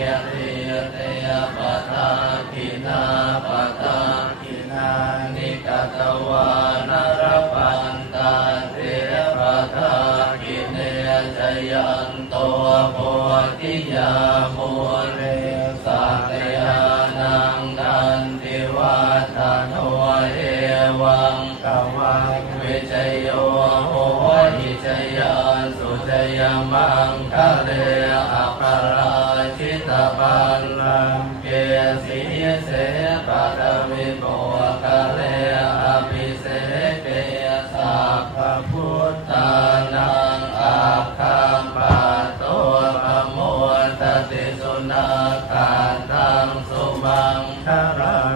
ยริยเตยปะทาคินาปะทาคินานิกตวานรพันตาเตปะทาคิเนจยันโตโพธิยามุเรสัตยานังทันติวัฏานโนเอวังกวังวิจโยโหหิจยานสุจยมังคะเลอภราชิตปัลลังเกสีเสปะทวิโภคะเลอภิเสเกสัพพพุทธานังอาคัมปัตโตปโมทติสุนัขขันธังสุมังครั